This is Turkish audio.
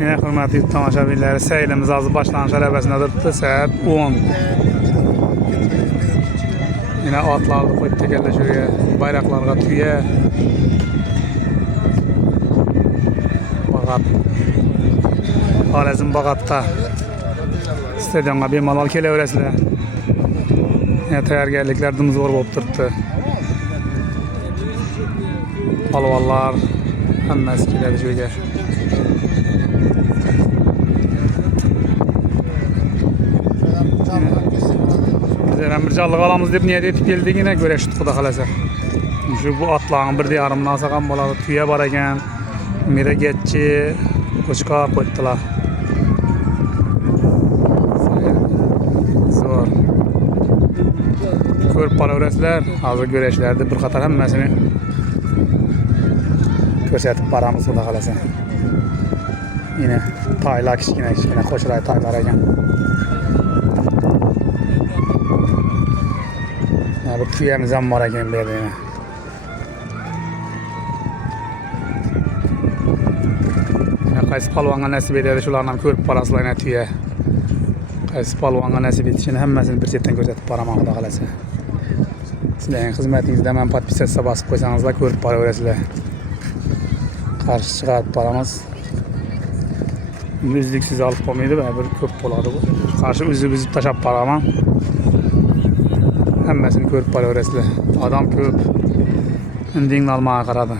Yine hürmetli tamaşabileri seylimiz azı başlanış arabasındadır. Saat 10. Yine atlardı koyup tekerleşiyor. Bayraklarga tüye. Bakat. Halezim Bakat'ta. Stadionga bir malal keleveresler. Yine tayargerlikler dımız var bolup turuptu. Palvallar hammasi keladi joyga. Bizler bir jallyk alamiz deb niyet etip keldik, yine göreşdik Xudo xolasa. Şu bu atlarning bir yarımdan alsaqam boladi, tuya bar ekan. Mira getchi, qo'chqor qo'yibdilar. Zo'r. Ko'rib qolaverasizlar, hozir göreşlerde bir qator hammasini ko'rsatib boramiz Xudo xolasa. Yine taylar kichkina qo'shray taylar ekan. Bu tuyamiz ham bor ekan bu yerda yana. Qaysi palvonga nasib etadi shularni ham ko'rib borasizlar yana tuya. Qaysi palvonga nasib etishini hammasini bir chetdan ko'rsatib boraman Xudo xolasa. Sizlarning xizmatingizda men podpisatsiya bosib qo'ysangizlar ko'rib boraverasizlar. Qarshi chiqarib boramiz. Uzluksiz olib qolmaydi, bir ko'p bo'ladi bu. Qarshi uzib tashab boraman. Hammasini ko'rib boraverasizlar. Odam ko'p. Indingni olmaga qaradi.